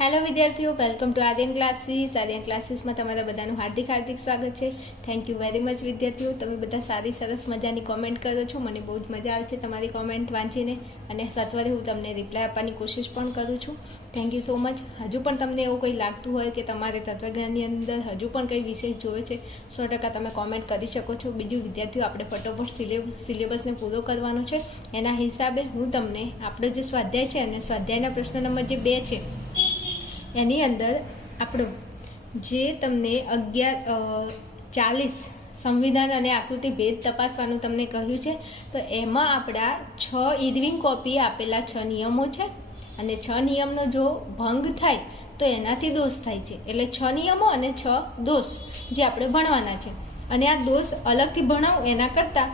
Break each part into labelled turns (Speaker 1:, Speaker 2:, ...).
Speaker 1: Hello વિદ્યાર્થીઓ. Welcome to Aryan classes Aryan ક્લાસીસમાં તમારા બધાનું હાર્દિક હાર્દિક સ્વાગત છે. થેન્ક યુ વેરી મચ વિદ્યાર્થીઓ. તમે બધા સારી, સરસ મજાની કોમેન્ટ કરો છો. મને બહુ જ મજા આવે છે તમારી કોમેન્ટ વાંચીને. અને સત્વરે હું તમને રિપ્લાય આપવાની કોશિશ પણ કરું છું. થેન્ક યુ સો મચ હજુ પણ તમને એવું કંઈ લાગતું હોય કે તમારે તત્વજ્ઞાનની અંદર હજુ પણ કંઈ વિશેષ જોવે છે, સો ટકા તમે કોમેન્ટ કરી શકો છો. બીજું, વિદ્યાર્થીઓ, આપણે ફટોફટ સિલેબ સિલેબસને પૂરો કરવાનો છે. એના હિસાબે હું તમને આપણો જે સ્વાધ્યાય છે અને સ્વાધ્યાયના પ્રશ્ન નંબર જે બે છે એની અંદર આપણો જે તમને અગિયાર ચાલીસ સંવિધાન અને આકૃતિ ભેદ તપાસવાનું તમને કહ્યું છે, તો એમાં આપણા છ ઇરવિંગ કોપી આપેલા છ નિયમો છે અને છ નિયમનો જો ભંગ થાય તો એનાથી દોષ થાય છે. એટલે છ નિયમો અને છ દોષ જે આપણે ભણવાના છે. અને આ દોષ અલગથી ભણાવું એના કરતાં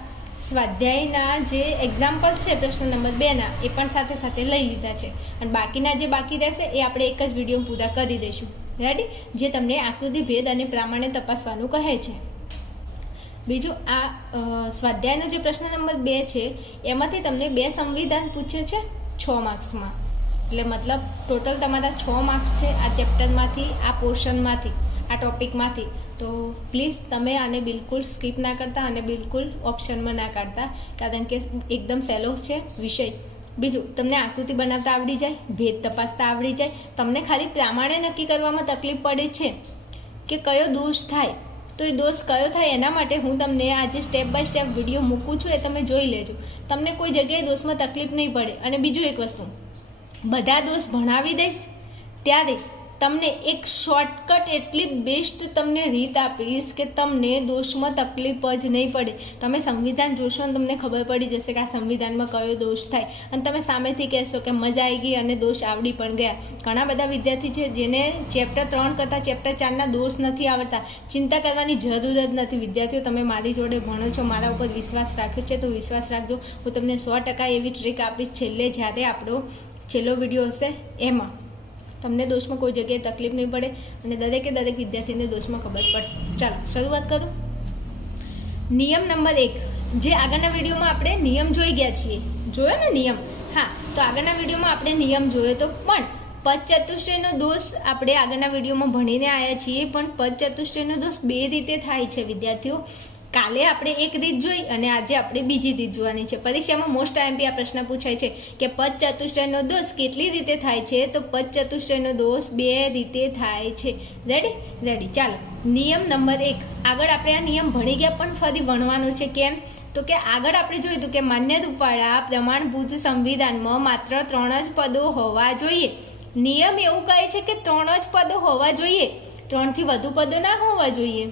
Speaker 1: સ્વાધ્યાયના જે એક્ઝામ્પલ છે, પ્રશ્ન નંબર બેના એ પણ સાથે સાથે લઈ લીધા છે. અને બાકીના જે બાકી રહેશે, એ આપણે એક જ વીડિયો પૂરા કરી દઈશું. રેડી જે તમને આકૃતિ, ભેદ અને પ્રમાણે તપાસવાનું કહે છે. બીજું, આ સ્વાધ્યાયનો જે પ્રશ્ન નંબર બે છે, એમાંથી તમને બે સંવિધાન પૂછે છે, છ માર્ક્સમાં એટલે મતલબ ટોટલ તમારા છ માર્ક્સ છે, આ ચેપ્ટરમાંથી આ પોર્શનમાંથી આ ટોપિકમાંથી. તો પ્લીઝ તમે આને બિલકુલ સ્કીપ ના કરતા અને બિલકુલ ઓપ્શનમાં ના કાઢતા, કારણ કે એકદમ સહેલો છે વિષય. બીજું, તમને આકૃતિ બનાવતા આવડી જાય, ભેદ તપાસતા આવડી જાય. તમને ખાલી પ્રમાણે નક્કી કરવામાં તકલીફ પડે છે કે કયો દોષ થાય. તો એ દોષ કયો થાય એના માટે હું તમને આજે સ્ટેપ બાય સ્ટેપ વીડિયો મૂકું છું, એ તમે જોઈ લેજો. તમને કોઈ જગ્યાએ દોષમાં તકલીફ નહીં પડે. અને બીજું એક વસ્તુ, બધા દોષ ભણાવી દઈશ, ત્યારે તમને એક શોર્ટકટ એટલી બેસ્ટ તમને રીત આપીશ કે તમને દોષમાં તકલીફ જ નહીં પડે. તમે સંવિધાન જોશો ને તમને ખબર પડી જશે કે આ સંવિધાનમાં કયો દોષ થાય. અને તમે સામેથી કહેશો કે મજા આવી ગઈ અને દોષ આવડી પણ ગયા. ઘણા બધા વિદ્યાર્થી છે જેને ચેપ્ટર ત્રણ કરતાં ચેપ્ટર ચારના દોષ નથી આવડતા. ચિંતા કરવાની જરૂર જ નથી. વિદ્યાર્થીઓ, તમે મારી જોડે ભણો છો, મારા ઉપર વિશ્વાસ રાખ્યો છે, તો વિશ્વાસ રાખજો. હું તમને સો ટકા એવી ટ્રીક આપીશ. છેલ્લે જ્યારે આપણો છેલ્લો વીડિયો હશે, એમાં. તમને દોષમાં કોઈ જગ્યાએ તકલીફ નહીં પડે અને દરેકે દરેક વિદ્યાર્થીને દોષમાં ખબર પડશે. ચાલો, શરૂઆત કરું. નિયમ નંબર એક. જે આગળના વિડીયોમાં આપણે નિયમ જોઈ ગયા છીએ. જોયો ને નિયમ? હા, તો આગળના વિડીયોમાં આપણે નિયમ જોયો તો પણ પદ ચતુષ્ટયનો દોષ આપણે આગળના વિડીયોમાં ભણીને આવ્યા છીએ, પણ પદ ચતુષ્ટયનો દોષ બે રીતે થાય છે, વિદ્યાર્થીઓ. કાલે આપણે એક રીત જોઈ અને આજે આપણે બીજી રીત જોવાની છે. પરીક્ષામાં મોસ્ટ ટાઈમ આ પ્રશ્ન પૂછાય છે કે પદ ચતુષ્ટયનો દોષ કેટલી રીતે થાય છે? તો પદ ચતુષ્ટયનો દોષ બે રીતે થાય છે. રેડી રેડી ચાલો. નિયમ નંબર એક. આગળ આપણે આ નિયમ ભણી ગયા પણ ફરી ભણવાનું છે. કેમ? તો કે આગળ આપણે જોયું હતું કે માન્ય રૂપવાળા પ્રમાણભૂત સંવિધાનમાં માત્ર ત્રણ જ પદો હોવા જોઈએ. નિયમ એવું કહે છે કે ત્રણ જ પદો હોવા જોઈએ. ત્રણથી વધુ પદો ના હોવા જોઈએ.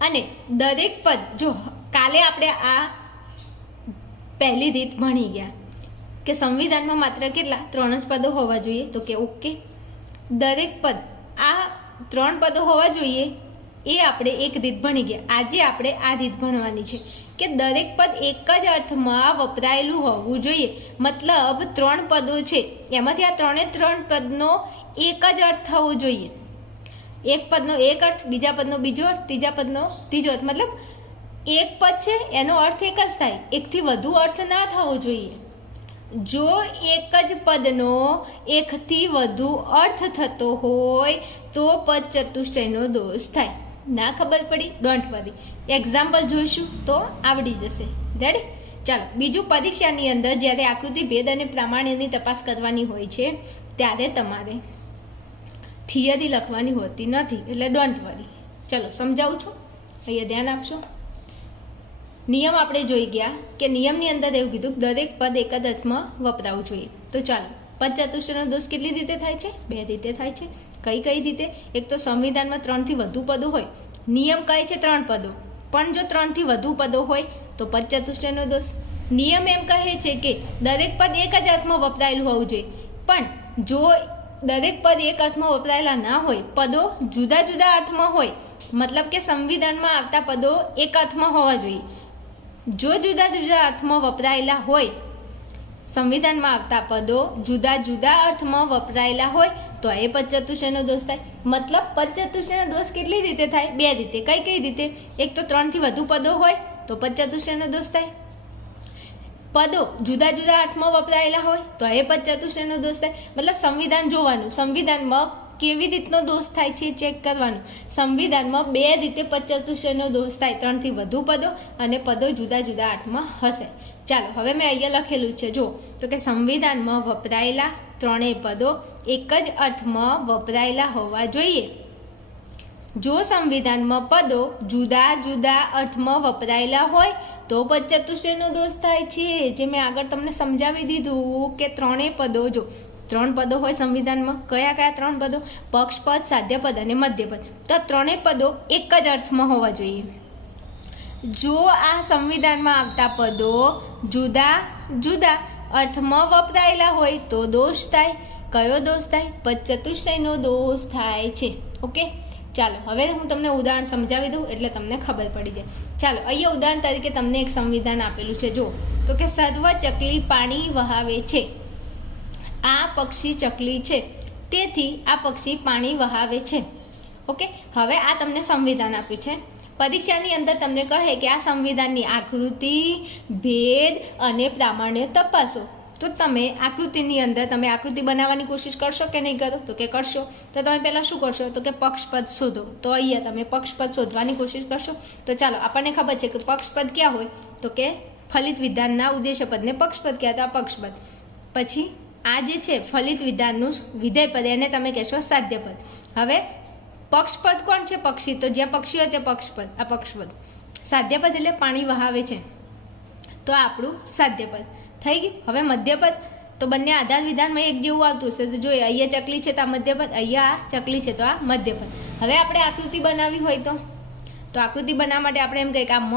Speaker 1: અને દરેક પદ જો કાલે આપણે આ પહેલી રીત ભણી ગયા કે સંવિધાનમાં માત્ર કેટલા? ત્રણ જ પદો હોવા જોઈએ. તો કે ઓકે. દરેક પદ, આ ત્રણ પદો હોવા જોઈએ એ આપણે એક રીત ભણી ગયા. આજે આપણે આ રીત ભણવાની છે કે દરેક પદ એક જ અર્થમાં વપરાયેલું હોવું જોઈએ. મતલબ ત્રણ પદો છે. એમાંથી આ ત્રણે ત્રણ પદનો એક જ અર્થ થવો જોઈએ. એક પદનો એક અર્થ, બીજા પદનો બીજો અર્થ, ત્રીજા પદનો ત્રીજો અર્થ. મતલબ, એક પદ છે, એનો અર્થ એક જ થાય. એકથી વધુ અર્થ ના થવો જોઈએ. જો એક જ પદનો એકથી વધુ અર્થ થતો હોય, તો પદ ચતુષ્ટયનો દોષ થાય. ના ખબર પડી? ડોન્ટ વરી એક્ઝામ્પલ જોઈશું તો આવડી જશે. રેડી ચાલો, બીજું પરીક્ષાની અંદર જ્યારે આકૃતિ ભેદ અને પ્રામાણ્યની તપાસ કરવાની હોય છે, ત્યારે તમારે થિયરી લખવાની હોતી નથી, એટલે ડોન્ટ વરી ચલો, સમજાવું છું? અહીંયા ધ્યાન આપશો? નિયમ આપણે જોઈ ગયા કે નિયમની અંદર એવું કીધું દરેક પદ એક જ અર્થમાં વપરાવું જોઈએ. તો ચાલો, પદ દોષ કેટલી રીતે થાય છે? બે રીતે થાય છે. કઈ કઈ રીતે? એક તો સંવિધાનમાં ત્રણથી વધુ પદો હોય. નિયમ કહે છે ત્રણ પદો. પણ જો ત્રણથી વધુ પદો હોય, તો પદ દોષ. નિયમ એમ કહે છે કે દરેક પદ એક જ અર્થમાં વપરાયેલું હોવું જોઈએ. પણ જો દરેક પદ એક અર્થમાં વપરાયેલા ના હોય, પદો જુદા જુદા અર્થમાં હોય, મતલબ કે સંવિધાનમાં આવતા પદો એક અર્થમાં હોવા જોઈએ. જો જુદા જુદા અર્થમાં વપરાયેલા હોય, સંવિધાનમાં આવતા પદો જુદા જુદા અર્થમાં વપરાયેલા હોય, તો એ પદ ચતુષ્ટયનો દોષ થાય. મતલબ પદ દોષ કેટલી રીતે થાય? બે રીતે. કઈ કઈ રીતે? એક તો ત્રણથી વધુ પદો હોય, તો પદ ચતુષ્ટયનો દોષ થાય. પદો જુદા જુદા અર્થમાં વપરાયેલા હોય, તો એ પદ ચતુષ્ટયનો દોષ થાય. મતલબ સંવિધાન જોવાનું. સંવિધાનમાં કેવી રીતનો દોષ થાય છે ચેક કરવાનું. સંવિધાનમાં બે રીતે પદ ચતુષ્ટયનો દોષ થાય. ત્રણથી વધુ પદો અને પદો જુદા જુદા અર્થમાં હશે. ચાલો, હવે મેં અહીંયા લખેલું છે. જો તો કે સંવિધાનમાં વપરાયેલા ત્રણેય પદો એક જ અર્થમાં વપરાયેલા હોવા જોઈએ. જો સંવિધાનમાં પદો જુદા જુદા અર્થમાં વપરાયેલા હોય, તો પદ ચતુષ્ટયનો દોષ થાય છે. જે મેં આગળ તમને સમજાવી દીધું કે ત્રણેય પદો, જો ત્રણ પદો હોય સંવિધાનમાં, કયા કયા ત્રણ પદો? પક્ષપદ, સાધ્યપદ અને મધ્યપદ. તો ત્રણેય પદો એક જ અર્થમાં હોવા જોઈએ. જો આ સંવિધાનમાં આવતા પદો જુદા જુદા અર્થમાં વપરાયેલા હોય, તો દોષ થાય. કયો દોષ થાય? પદ ચતુષ્ટયનો દોષ થાય છે. ઓકે? ચાલો, હવે હું તમને ઉદાહરણ સમજાવી દઉં એટલે તમને ખબર પડી જાય. ચાલો, અહીંયા ઉદાહરણ તરીકે તમને એક સંવિધાન આપેલું છે જો તો કે સર્વ ચકલી પાણી વહાવે છે. આ પક્ષી ચકલી છે. તેથી આ પક્ષી પાણી વહાવે છે. ઓકે? હવે આ તમને સંવિધાન આપ્યું છે. પરીક્ષાની અંદર તમને કહે કે આ સંવિધાનની આકૃતિ, ભેદ અને પ્રામાણ્ય તપાસો. તો તમે આકૃતિની અંદર તમે આકૃતિ બનાવવાની કોશિશ કરશો કે નહીં કરો? તો કે કરશો. તો તમે પહેલાં શું કરશો? તો કે પક્ષપદ શોધો. તો અહીંયા તમે પક્ષપદ શોધવાની કોશિશ કરશો. તો ચાલો, આપણને ખબર છે કે પક્ષપદ ક્યાં હોય? તો કે ફલિત વિધાનના ઉદ્દેશ્યપદને પક્ષપદ કહેવાય. તો આ પક્ષપદ. પછી આ જે છે, ફલિત વિધાનનું વિધેયપદ, એને તમે કહેશો સાધ્યપદ હવે પક્ષપદ કોણ છે? પક્ષી. તો જ્યાં પક્ષી હોય તે પક્ષપદ. આ પક્ષપદ. સાધ્યપદ એટલે પાણી વહાવે છે. તો આપણું સાધ્યપદ થઈ ગયું હવે મધ્યપદ તો બંને આધાર વિધાનમાં એક જેવું આવતું હશે. જોઈએ અહીંયા ચકલી છે તો આ મધ્યપદ, અહીંયા આ ચકલી છે તો આ મધ્યપદ. હવે આપણે આકૃતિ બનાવવી હોય તો? તો આકૃતિ બનાવવા માટે આપણે એમ કહીએ કે આ મ,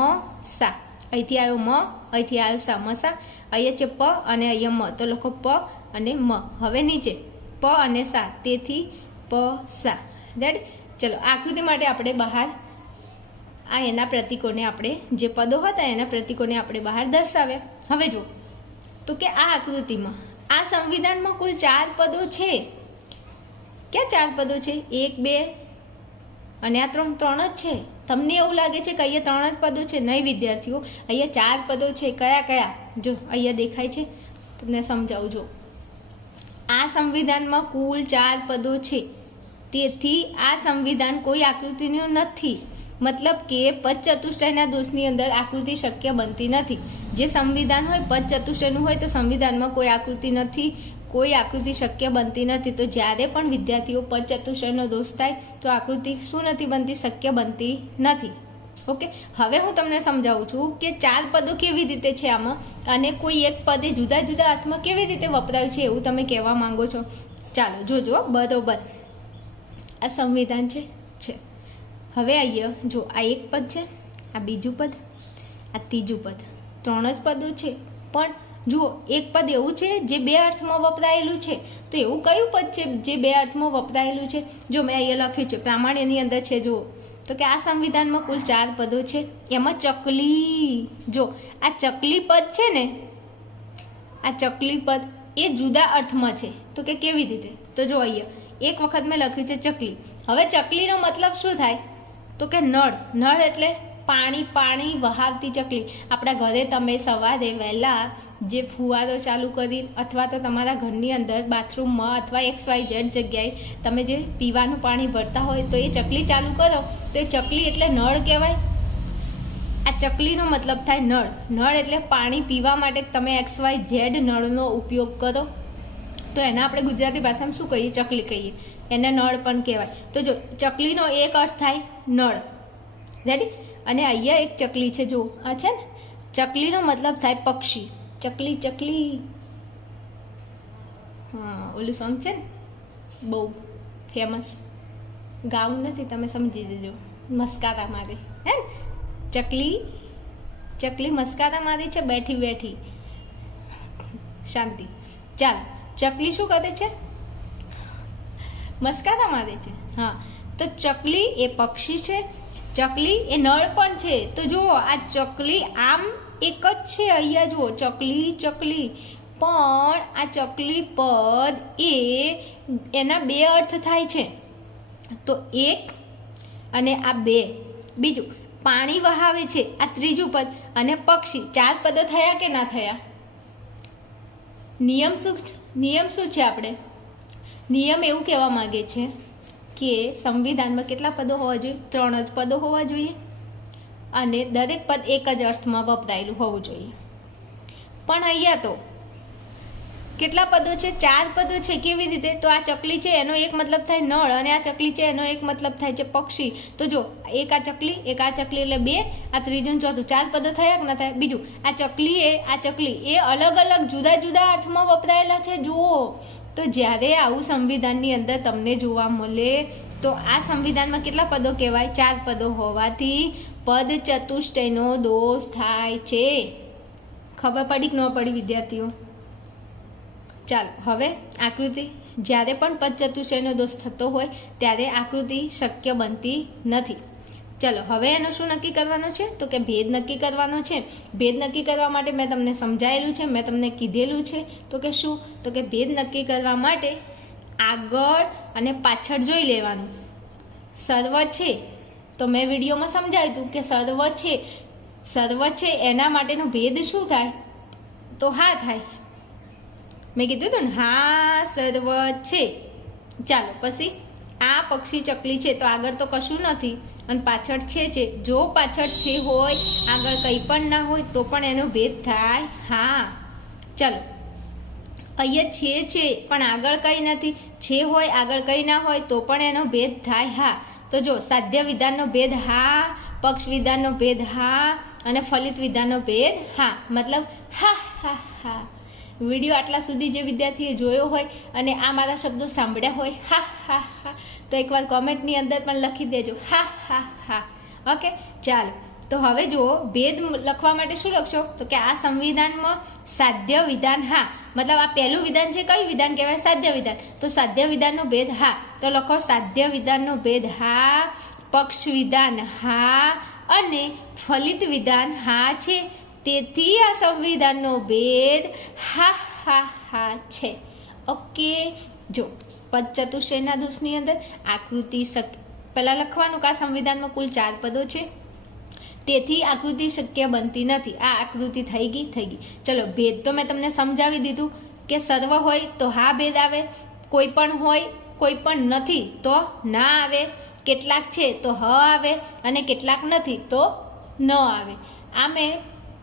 Speaker 1: સા. અહીંથી આવ્યો મ, અહીંથી આવ્યો સા, મ, સા. અહીંયા છે પ અને અહીંયા મ. તો લખો પ અને મ. હવે નીચે, પ અને સા. તેથી પ, સા. દેટ ચલો, આકૃતિ માટે આપણે બહાર આ એના પ્રતીકોને આપણે જે પદો હતા એના પ્રતીકોને આપણે બહાર દર્શાવ્યા. હવે જો તો કે આ આકૃતિમાં. આ સંવિધાનમાં કુલ ચાર પદો છે. ક્યાં ચાર પદો છે? એક, બે અને આ ત્રણ ત્રણ જ છે. તમને એવું લાગે છે કે અહીંયા ત્રણ જ પદો છે? નહીં, વિદ્યાર્થીઓ. અહીંયા ચાર પદો છે. કયા કયા? જો, અહીંયા દેખાય છે. તમને સમજાવું, જો. આ સંવિધાનમાં કુલ ચાર પદો છે. તેથી આ સંવિધાન કોઈ આકૃતિનું નથી. મતલબ કે પદ ચતુષ્ટયના દોષની અંદર આકૃતિ શક્ય બનતી નથી. જે સંવિધાન હોય પદ ચતુષ્ટયનું હોય, તો સંવિધાનમાં કોઈ આકૃતિ નથી, કોઈ આકૃતિ શક્ય બનતી નથી. તો જ્યારે પણ વિદ્યાર્થીઓ પદ ચતુષ્ટયનો દોષ થાય, તો આકૃતિ શું નથી બનતી? શક્ય બનતી નથી. ઓકે? હવે હું તમને સમજાવું છું કે ચાર પદો કેવી રીતે છે આમાં અને કોઈ એક પદે જુદા જુદા અર્થમાં કેવી રીતે વપરાયું છે એવું તમે કહેવા માંગો છો. ચાલો, જોજો બરોબર. આ સંવિધાન છે? છે. હવે આવીએ જો આ એક પદ છે, આ બીજું પદ, આ ત્રીજું પદ. ત્રણ જ પદો છે, પણ જુઓ, એક પદ એવું છે જે બે અર્થમાં વપરાયેલું છે. તો એવું કયું પદ છે જે બે અર્થમાં વપરાયેલું છે? જો મેં અહીંયા લખ્યું છે, પ્રામાણ્યની અંદર છે, જુઓ. તો કે આ સંવિધાનમાં કુલ ચાર પદો છે, એમાં ચકલી, જો, આ ચકલી પદ છે ને, આ ચકલી પદ એ જુદા અર્થમાં છે. તો કે કેવી રીતે? તો જો અહીંયા, એક વખત મેં લખ્યું છે ચકલી. હવે ચકલીનો મતલબ શું થાય? તો કે નળ. નળ એટલે પાણી પાણી વહાવતી ચકલી. આપણા ઘરે તમે સવારે વહેલા જે ફુવારો ચાલુ કરી અથવા તો તમારા ઘરની અંદર બાથરૂમમાં અથવા એક્સ વાય ઝેડ જગ્યાએ તમે જે પીવાનું પાણી ભરતા હોય તો એ ચકલી ચાલુ કરો. તો એ ચકલી એટલે નળ કહેવાય. આ ચકલીનો મતલબ થાય નળ. નળ એટલે પાણી પીવા માટે તમે એક્સ વાય ઝેડ નળનો ઉપયોગ કરો. તો એના આપણે ગુજરાતી ભાષામાં શું કહીએ? ચકલી કહીએ. એને નળ પણ કહેવાય. તો જો ચકલીનો એક અર્થ થાય નળ. રેડી અને અહીંયા એક ચકલી છે જો આ છે ને? ચકલીનો મતલબ સાહેબ પક્ષી. ચકલી ચકલી. હા, ઓલું સોંગ છે ને? બહુ ફેમસ ગાવું નથી, તમે સમજી જજો. મસ્કારા મારે. હે ને? ચકલી ચકલી મસ્કારા મારી છે, બેઠી બેઠી. શાંતિ. ચાલ, ચકલી શું કરે છે? મસ્કારા મારે છે. હા. તો ચકલી એ પક્ષી છે. ચકલી એ નળ પણ છે. તો જુઓ, આ ચકલી આમ એક જ છે અહીંયા. જુઓ, ચકલી ચકલી. પણ આ ચકલી પદ એ એના બે અર્થ થાય છે. તો એક અને આ બે. બીજું, પાણી વહાવે છે. આ ત્રીજું પદ અને પક્ષી. ચાર પદો થયા કે ના થયા? નિયમ શું નિયમ શું છે આપણે? નિયમ એવું કહેવા માંગે છે. કે સંવિધાનમાં કેટલા પદો હોવા જોઈએ? ત્રણ જ પદો હોવા જોઈએ. અને દરેક પદ એક જ અર્થમાં વપરાયેલું હોવું જોઈએ. પણ અહીંયા તો કેટલા પદો છે? ચાર પદો છે કેવી રીતે? તો આ ચકલી છે, એનો એક મતલબ થાય નળ અને આ ચકલી છે, એનો એક મતલબ થાય છે પક્ષી. તો જો, એક આ ચકલી, એક આ ચકલી એટલે બે, આ ત્રીજું ચોથું. ચાર પદો થયા કે ના થાય? બીજું, આ ચકલી એ આ ચકલી એ અલગ અલગ જુદા જુદા અર્થમાં વપરાયેલા છે. જુઓ તો જ્યારે આવું સંવિધાનની અંદર તમને જોવા મળે, તો આ સંવિધાનમાં કેટલા પદો કહેવાય? ચાર પદો હોવાથી પદ ચતુષ્ટયનો દોષ થાય છે. ખબર પડી કે ન પડી, વિદ્યાર્થીઓ? ચાલો, હવે આકૃતિ. જ્યારે પણ પદ ચતુષ્ટયનો દોષ થતો હોય, ત્યારે આકૃતિ શક્ય બનતી નથી. ચલો, હવે એનો શું નક્કી કરવાનું છે? તો કે ભેદ નક્કી કરવાનો છે. ભેદ નક્કી કરવા માટે મેં તમને સમજાયેલું છે, મેં તમને કીધેલું છે. તો કે શું? તો કે ભેદ નક્કી કરવા માટે આગળ અને પાછળ જોઈ લેવાનું. સર્વ છે. તો મેં વિડીયોમાં સમજાવ્યું હતું કે સર્વ છે. સર્વ છે એના માટેનો ભેદ શું થાય? તો હા થાય. મેં કીધું હતું ને, હા, સર્વ છે. ચાલો, પછી? આ પક્ષી ચકલી છે તો આગળ તો કશું નથી. અને પાછળ છે છે જો પાછળ છે હોય, આગળ કંઈ પણ ના હોય, તો પણ એનો ભેદ થાય. હા. ચલો. અહીંયા છે છે, પણ આગળ કંઈ નથી. છે હોય, આગળ કંઈ ના હોય, તો પણ એનો ભેદ થાય. હા. તો જો, સાધ્ય વિધાનનો ભેદ, હા. પક્ષ વિધાનનો ભેદ, હા. અને ફલિત વિધાનનો ભેદ, હા. મતલબ, હા હા હા. વીડિયો આટલા સુધી જે વિદ્યાર્થીએ જોયો હોય અને આ મારા શબ્દો સાંભળ્યા હોય, હા હા હા, તો એકવાર કોમેન્ટની અંદર પણ લખી દેજો, હા હા હા. ઓકે? ચાલો. તો હવે જુઓ, ભેદ લખવા માટે શું લખશો? તો કે આ સંવિધાનમાં સાધ્ય વિધાન, હા. મતલબ આ પહેલું વિધાન છે, કયું વિધાન કહેવાય? સાધ્ય વિધાન. તો સાધ્ય વિધાનનો ભેદ, હા. તો લખો, સાધ્ય વિધાનનો ભેદ, હા. પક્ષ વિધાન, હા. અને ફલિત વિધાન, હા છે. તેથી આ સંવિધાનનો ભેદ હા હા હા છે. ઓકે, જો પદ ચતુષ્ટયના દોષની અંદર આકૃતિ શક્ય પહેલાં લખવાનું કે આ સંવિધાનમાં કુલ ચાર પદો છે. તેથી આકૃતિ શક્ય બનતી નથી. આ આકૃતિ થઈ ગઈ થઈ ગઈ. ચલો, ભેદ તો મેં તમને સમજાવી દીધું કે સર્વ હોય તો હા ભેદ આવે. કોઈ પણ હોય, કોઈ પણ નથી તો ના આવે. કેટલાક છે તો હ આવે અને કેટલાક નથી તો ન આવે. આ મેં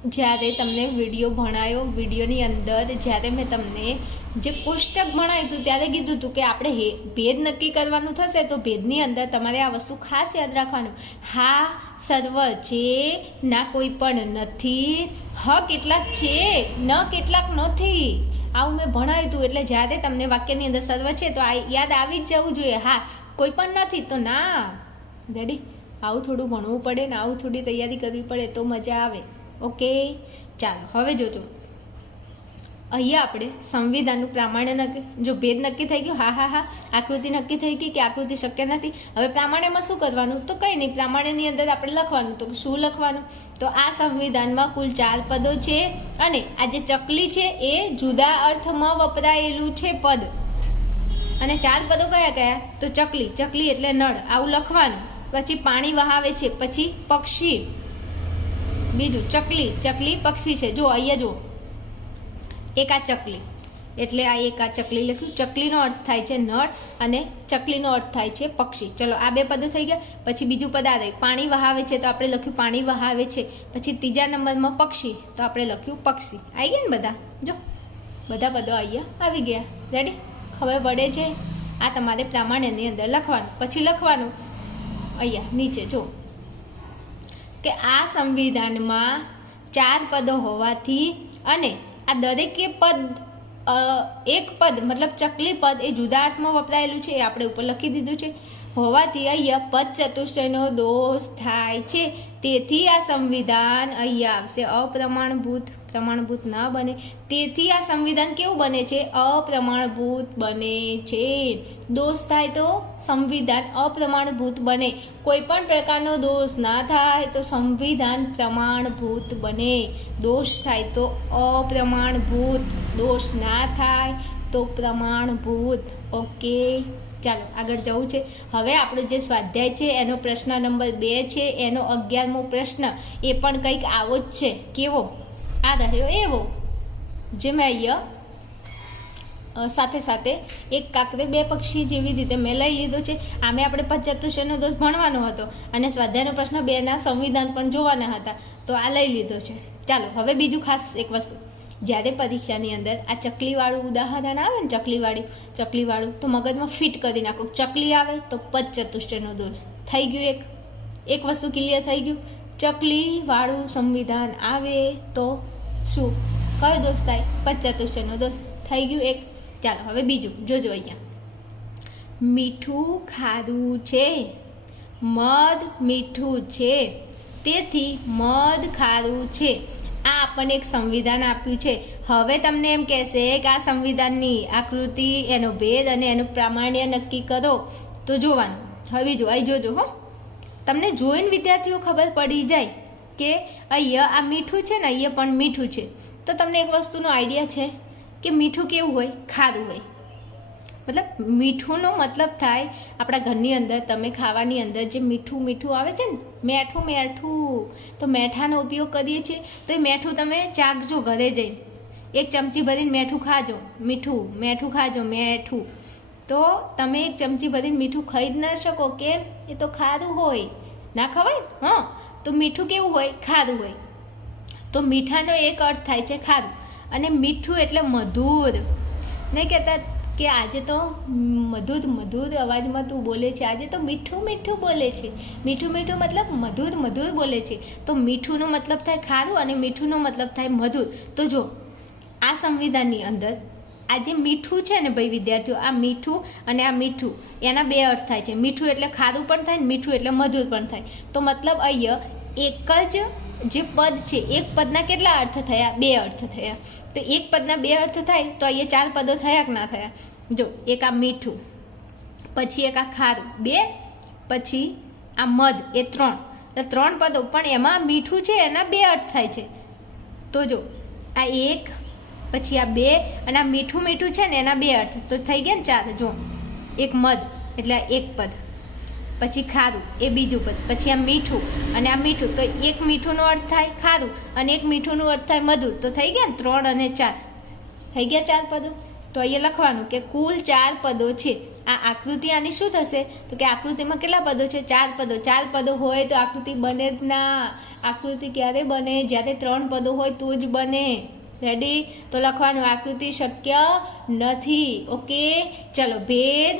Speaker 1: જ્યારે તમને વીડિયો ભણાયો, વિડીયોની અંદર જ્યારે મેં તમને જે કોષ્ટક ભણાવ્યું હતું ત્યારે કીધું હતું કે આપણે હે, ભેદ નક્કી કરવાનું થશે તો ભેદની અંદર તમારે આ વસ્તુ ખાસ યાદ રાખવાનું. હા, સર્વ છે ના કોઈ પણ નથી, હ કેટલાક છે, ન કેટલાક નથી. આવું મેં ભણાવ્યું હતું એટલે જ્યારે તમને વાક્યની અંદર સર્વ છે તો આ યાદ આવી જ જવું જોઈએ. હા, કોઈ પણ નથી તો ના. રેડી આવું થોડું ભણવું પડે ને આવું થોડી તૈયારી કરવી પડે તો મજા આવે. ઓકે? ચાલો, હવે જોજો. અહીંયા આપણે સંવિધાનનું પ્રામાણ્ય નક્કી, જો ભેદ નક્કી થઈ ગયો, હા હા હા, આકૃતિ નક્કી થઈ ગઈ કે આકૃતિ શક્ય નથી, હવે પ્રામાણ્યમાં શું કરવાનું? તો કંઈ નહીં, પ્રામાણ્યની અંદર આપણે લખવાનું. તો શું લખવાનું? તો આ સંવિધાનમાં કુલ ચાર પદો છે અને આ જે ચકલી છે એ જુદા અર્થમાં વપરાયેલું છે પદ. અને ચાર પદો કયા કયા? તો ચકલી ચકલી એટલે નળ, આવું લખવાનું. પછી પાણી વહાવે છે, પછી પક્ષી. બીજું ચકલી ચકલી પક્ષી છે. જો અહીંયા જો એક આ ચકલી. એટલે આ એક આ ચકલી લખ્યું. ચકલીનો અર્થ થાય છે નળ અને ચકલીનો અર્થ થાય છે પક્ષી. ચલો, આ બે પદો થઈ ગયા. પછી બીજું પદ આ રહ્યું પાણી વહાવે છે તો આપણે લખ્યું પાણી વહાવે છે. પછી ત્રીજા નંબરમાં પક્ષી તો આપણે લખ્યું પક્ષી. આવી ગયા ને બધા? જો, બધા પદો અહીંયા આવી ગયા. રેડી હવે વડે છે. આ તમારે પ્રામાણ્યની અંદર લખવાનું. પછી લખવાનું. અહીંયા નીચે જો કે આ સંવિધાનમાં ચાર પદો હોવાથી અને આ દરેકે પદ એક પદ, મતલબ ચકલી પદ એ જુદા અર્થમાં વપરાયેલું છે એ આપણે ઉપર લખી દીધું છે. હોવાથી અહીંયા પદ ચતુષ્ટયનો દોષ થાય છે. તેથી આ સંવિધાન અહીંયા આવશે. અપ્રમાણભૂત, પ્રમાણભૂત ન બને. તેથી આ સંવિધાન કેવું બને છે? અપ્રમાણભૂત બને છે. દોષ થાય તો સંવિધાન અપ્રમાણભૂત બને. કોઈ પણ પ્રકારનો દોષ ના થાય તો સંવિધાન પ્રમાણભૂત બને. દોષ થાય તો અપ્રમાણભૂત. દોષ ના થાય તો પ્રમાણભૂત. ઓકે? ચાલો, આગળ જવું છે. હવે આપણો જે સ્વાધ્યાય છે, એનો પ્રશ્ન નંબર બે છે, એનો અગિયારમો પ્રશ્ન, એ પણ કંઈક આવો જ છે. કેવો? આ રહ્યો, એવો. જે મેં અહીંયા સાથે સાથે એક કાકરે બે પક્ષી જેવી રીતે મેં લઈ લીધો છે. આમે આપણે પંચતુષ્યનો દોષ ભણવાનો હતો અને સ્વાધ્યાયનો પ્રશ્ન બેના સંવિધાન પણ જોવાના હતા. તો આ લઈ લીધો છે. ચાલો, હવે બીજું ખાસ એક વસ્તુ. જ્યારે પરીક્ષાની અંદર આ ચકલીવાળું ઉદાહરણ આવે ને, ચકલીવાળી, ચકલીવાળું, તો મગજમાં ફિટ કરી નાખો. ચકલી આવે તો પંચતુષ્યનો દોષ. થઈ ગયું એક? એક વસ્તુ ક્લિયર થઈ ગયું? ચકલીવાળું સંવિધાન આવે તો શું? કયો દોષ થાય? પદ ચતુષ્ટયનો દોષ. થઈ ગયું એક? ચાલો, હવે બીજું. જોજો અહીંયા. મીઠું ખારું છે. મધ મીઠું છે. તેથી મધ ખારું છે. આપણને એક સંવિધાન આપ્યું છે. હવે તમને એમ કહેશે કે આ સંવિધાનની આકૃતિ, એનો ભેદ અને એનું પ્રામાણ્ય નક્કી કરો. તો જોવાનું. હવે બીજું અહીં જોજો હો. તમને જોઈને વિદ્યાર્થીઓ ખબર પડી જાય કે અહીંયા આ મીઠું છે ને, અહીંયા પણ મીઠું છે. તો તમને એક વસ્તુનો આઈડિયા છે કે મીઠું કેવું હોય? ખારું હોય. મતલબ મીઠુંનો મતલબ થાય આપણા ઘરની અંદર, તમે ખાવાની અંદર જે મીઠું મીઠું આવે છે ને, મેઠું મેઠું, તો મેઠાનો ઉપયોગ કરીએ છીએ. તો એ મેઠું તમે ચાખજો ઘરે જઈને. એક ચમચી ભરીને મેઠું ખાજો, મીઠું, મેઠું ખાજો, મેઠું. તો તમે એક ચમચી ભરીને મીઠું ખાઈ જ ના શકો, કેમ? એ તો ખારું હોય. ના ખવાય? હા. તો મીઠું કેવું હોય? ખારું હોય. તો મીઠાનો એક અર્થ થાય છે ખારું. અને મીઠું એટલે મધુર. નહીં કહેતા કે આજે તો મધુર મધુર અવાજમાં તું બોલે છે. આજે તો મીઠું મીઠું બોલે છે. મીઠું મીઠું મતલબ મધુર મધુર બોલે છે. તો મીઠુંનો મતલબ થાય ખારું અને મીઠુંનો મતલબ થાય મધુર તો જો, આ સંવિધાનની અંદર આ જે મીઠું છે ને ભાઈ વિદ્યાર્થીઓ, આ મીઠું અને આ મીઠું, એના બે અર્થ થાય છે. મીઠું એટલે ખારું પણ થાય ને મીઠું એટલે મધુર પણ થાય. તો મતલબ અહીંયા એક જ જે પદ છે, એક પદના કેટલા અર્થ થયા? બે અર્થ થયા. તો એક પદના બે અર્થ થાય તો અહીંયા ચાર પદો થયા કે ના થયા? જો, એક આ મીઠું, પછી એક આ ખારું, બે, પછી આ મધ, એ ત્રણ. એટલે ત્રણ પદો, પણ એમાં મીઠું છે, એના બે અર્થ થાય છે. તો જો, આ એક, પછી આ બે, અને આ મીઠું મીઠું છે ને, એના બે અર્થ. તો થઈ ગયા ને ચાર, જો. એક મધ, એટલે એક પદ. પછી ખારું એ બીજું પદ. પછી આ મીઠું, અને આ મીઠું, તો એક મીઠુંનો અર્થ થાય ખારું અને એક મીઠુંનો અર્થ થાય મધુર. તો થઈ ગયા ને ત્રણ અને ચાર. થઈ ગયા ચાર પદો? તો અહીંયા લખવાનું કે કુલ ચાર પદો છે. આ આકૃતિ આની શું થશે? તો કે આકૃતિમાં કેટલા પદો છે? ચાર પદો. ચાર પદો હોય તો આકૃતિ બને જ ના. આકૃતિ ક્યારે બને? જ્યારે ત્રણ પદો હોય તો જ બને. રેડી તો લખવાનું, આકૃતિ શક્ય નથી. ઓકે ચલો, ભેદ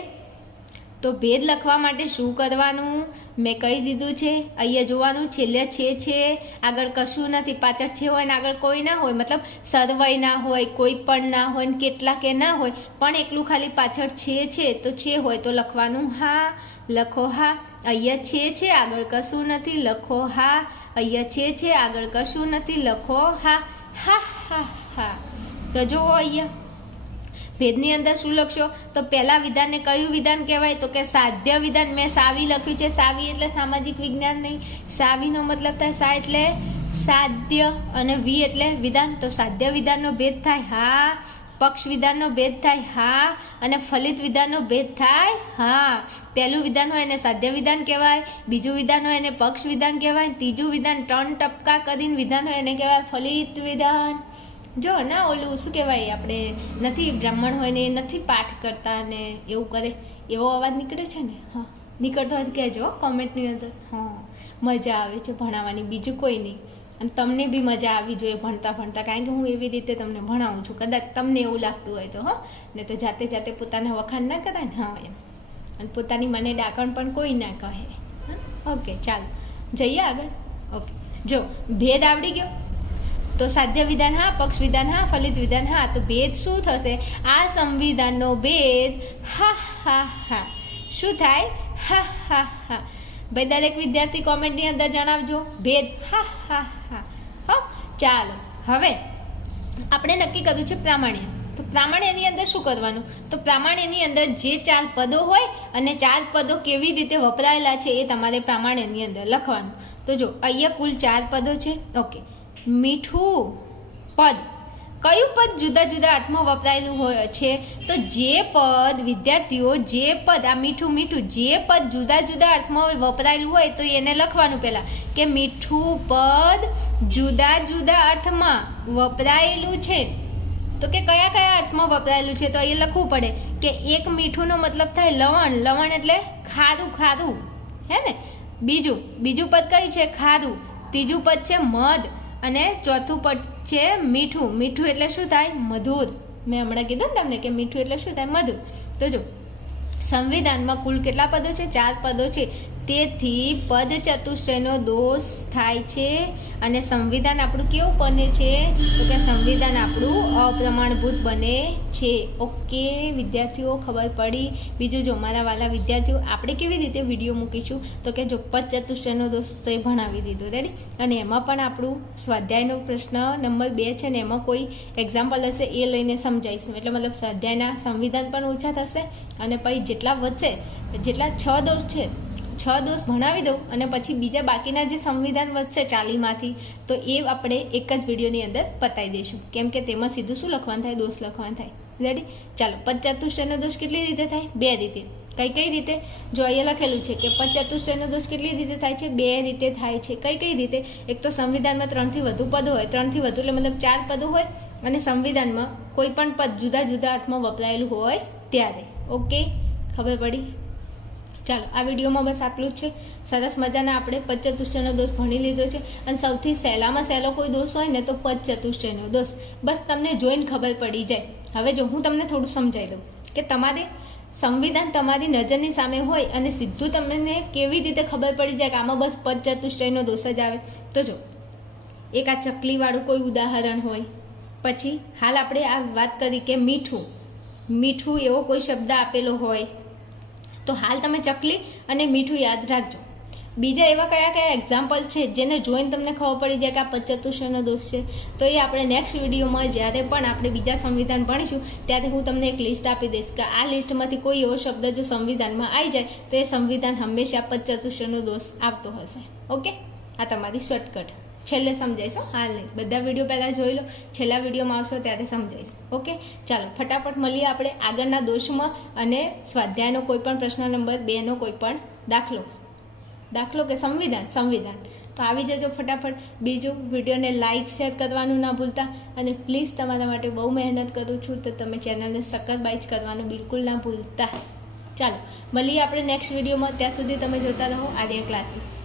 Speaker 1: તો ભેદ લખવા માટે શું કરવાનું? મેં કહી દીધું છે, અહીંયા જોવાનું છેલ્લે છે છે, આગળ કશું નથી, પાછળ છે હોય ને આગળ કોઈ ના હોય, મતલબ સર્વય ના હોય, કોઈ પણ ના હોય ને કેટલા કે ના હોય, પણ એકલું ખાલી પાછળ છે છે, તો છે હોય તો લખવાનું હા, લખો હા, અહીંયા છે છે, આગળ કશું નથી, લખો હા, અહીંયા છે છે, આગળ કશું નથી, લખો હા હા હા હા. તો જુઓ અહીંયા. ભેદની અંદર શું લખશો? તો પહેલા વિધાનને કયું વિધાન કહેવાય? તો કે સાધ્ય વિધાન. મેં સાવી લખ્યું છે. સાવી એટલે સામાજિક વિજ્ઞાન નહીં. સાવીનો મતલબ થાય સા એટલે સાધ્ય અને વી એટલે વિધાન. તો સાધ્ય વિધાનનો ભેદ થાય. હા. પક્ષ વિધાનનો ભેદ થાય. હા. અને ફલિત વિધાનનો ભેદ થાય. હા. પહેલું વિધાન હોય એને સાધ્ય વિધાન કહેવાય. બીજું વિધાન હોય એને પક્ષ વિધાન કહેવાય. ત્રીજું વિધાન ત્રણ ટપકા કરીને વિધાન હોય એને કહેવાય ફલિત વિધાન. જો, ના, ઓલું શું કહેવાય, આપણે નથી બ્રાહ્મણ હોય ને નથી પાઠ કરતા ને એવું કરે, એવો અવાજ નીકળે છે ને? હા, નીકળતો હોય કહેજો કોમેન્ટની અંદર. હા, મજા આવે છે ભણાવવાની, બીજું કોઈ નહીં. અને તમને બી મજા આવી જોઈએ ભણતા ભણતા, કારણ કે હું એવી રીતે તમને ભણાવું છું. કદાચ તમને એવું લાગતું હોય તો, હા, ને તો જાતે જાતે પોતાના વખાણ ના કરાય ને? હા, એમ. અને પોતાની મને ડાકણ પણ કોઈ ના કહે. ઓકે, ચાલો. જઈએ આગળ? ઓકે. જો, ભેદ આવડી ગયો? તો સાધ્ય વિધાન હા, પક્ષ વિધાન હા, ફલિત વિધાન હા, તો ભેદ શું થશે? આ સંવિધાનનો ભેદ હા હા હા. શું થાય? હા હા હા. ભાઈ, દરેક વિદ્યાર્થી કોમેન્ટની અંદર જણાવજો. ભેદ હા હા હા. હો, ચાલો. હવે આપણે નક્કી કર્યું છે પ્રામાણ્ય. તો પ્રામાણ્યની અંદર શું કરવાનું? તો પ્રામાણ્યની અંદર જે ચાર પદો હોય અને ચાર પદો કેવી રીતે વપરાયેલા છે એ તમારે પ્રામાણ્યની અંદર લખવાનું. તો જો, અહીંયા કુલ ચાર પદો છે. ઓકે. મીઠું પદ. કયું પદ જુદા જુદા અર્થમાં વપરાયેલું હોય છે? તો જે પદ, વિદ્યાર્થીઓ, જે પદ, આ મીઠું મીઠું, જે પદ જુદા જુદા અર્થમાં વપરાયેલું હોય તો એને લખવાનું પહેલાં. કે મીઠું પદ જુદા જુદા અર્થમાં વપરાયેલું છે. તો કે કયા કયા અર્થમાં વપરાયેલું છે? તો એ લખવું પડે કે એક મીઠુંનો મતલબ થાય લવણ. લવણ એટલે ખારું ખારું. હે ને? બીજું બીજું પદ કયું છે? ખારું. ત્રીજું પદ છે મધ. અને ચોથું પદ છે મીઠું. મીઠું એટલે શું થાય? મધુર. મેં હમણાં કીધું ને તમને કે મીઠું એટલે શું થાય? મધુર. તો જો, સંવિધાનમાં કુલ કેટલા પદો છે? ચાર પદો છે. તેથી પદ ચતુષ્ટયનો દોષ થાય છે અને સંવિધાન આપણું કેવું બને છે? તો કે સંવિધાન આપણું અપ્રમાણભૂત બને છે. ઓકે, વિદ્યાર્થીઓ, ખબર પડી. બીજું જો મારા વાલા વિદ્યાર્થીઓ, આપણે કેવી રીતે વીડિયો મૂકીશું? તો કે જો પદ ચતુષ્ટયનો દોષ તો એ ભણાવી દીધો. રેડી અને એમાં પણ આપણું સ્વાધ્યાયનો પ્રશ્ન નંબર બે છે ને એમાં કોઈ એક્ઝામ્પલ હશે એ લઈને સમજાવીશું. એટલે મતલબ સ્વાધ્યાયના સંવિધાન પણ ઓછા થશે અને પછી જેટલા વધશે, જેટલા છ દોષ છે છ દોષ ભણાવી દઉં અને પછી બીજા બાકીના જે સંવિધાન વધશે ચાલીમાંથી, તો એ આપણે એક જ વિડીયોની અંદર પતાવી દઈશું. કેમ કે તેમાં સીધું શું લખવાનું થાય? દોષ લખવાનું થાય. રેડી ચાલો પચચતુષ્ટયનો દોષ કેટલી રીતે થાય? બે રીતે. કઈ કઈ રીતે? જો અહીંયા લખેલું છે કે પચચતુષ્ટયનો દોષ કેટલી રીતે થાય છે? બે રીતે થાય છે. કઈ કઈ રીતે? એક તો સંવિધાનમાં ત્રણથી વધુ પદો હોય. ત્રણથી વધુ એટલે મતલબ ચાર પદો હોય અને સંવિધાનમાં કોઈ પણ પદ જુદા જુદા અર્થમાં વપરાયેલું હોય ત્યારે. ઓકે ખબર પડી? ચાલો, આ વિડીયોમાં બસ આટલું જ છે. સરસ મજાના આપણે પચચતુષ્ટયનો દોષ ભણી લીધો છે. અને સૌથી સહેલામાં સહેલો કોઈ દોષ હોય ને તો પચચતુષ્ટયનો દોષ. બસ તમને જોઈને ખબર પડી જાય. હવે જો હું તમને થોડું સમજાવી દઉં કે તમારે સંવિધાન તમારી નજરની સામે હોય અને સીધું તમને કેવી રીતે ખબર પડી જાય કે આમાં બસ પચચતુષ્ટયનો દોષ જ આવે. તો જો, એક આ ચકલીવાળું કોઈ ઉદાહરણ હોય. પછી હાલ આપણે આ વાત કરી કે મીઠું. મીઠું એવો કોઈ શબ્દ આપેલો હોય. તો હાલ તમે ચકલી અને મીઠું યાદ રાખજો. બીજા એવા કયા કયા એક્ઝામ્પલ છે જેને જોઈને તમને ખબર પડી જાય કે આ પચતુષ્યનો દોષ છે? તો એ આપણે નેક્સ્ટ વિડીયોમાં જ્યારે પણ આપણે બીજા સંવિધાન ભણીશું, ત્યારે હું તમને એક લિસ્ટ આપી દઈશ કે આ લિસ્ટમાંથી કોઈ એવો શબ્દ જો સંવિધાનમાં આવી જાય, તો એ સંવિધાન હંમેશા પચતુષ્યનો દોષ આવતો હશે. ઓકે? આ તમારી શોર્ટકટ છેલ્લે સમજાઈશો હાલ નહીં બધા વીડિયો પહેલાં જોઈ લો. છેલ્લા વિડીયોમાં આવશો ત્યારે સમજાઈશ. ઓકે? ચાલો, ફટાફટ મળીએ આપણે આગળના દોષમાં અને સ્વાધ્યાયનો કોઈ પણ પ્રશ્ન નંબર બેનો કોઈ પણ દાખલો. દાખલો કે સંવિધાન? સંવિધાન. તો આવી જજો ફટાફટ. બીજું, વિડીયોને લાઇક શેર કરવાનું ના ભૂલતા અને પ્લીઝ તમારા માટે બહુ મહેનત કરું છું તો તમે ચેનલને સબસ્ક્રાઇબ કરવાનું બિલકુલ ના ભૂલતા. ચાલો, મળીએ આપણે નેક્સ્ટ વિડીયોમાં. ત્યાં સુધી તમે જોતા રહો. આર્ય ક્લાસીસ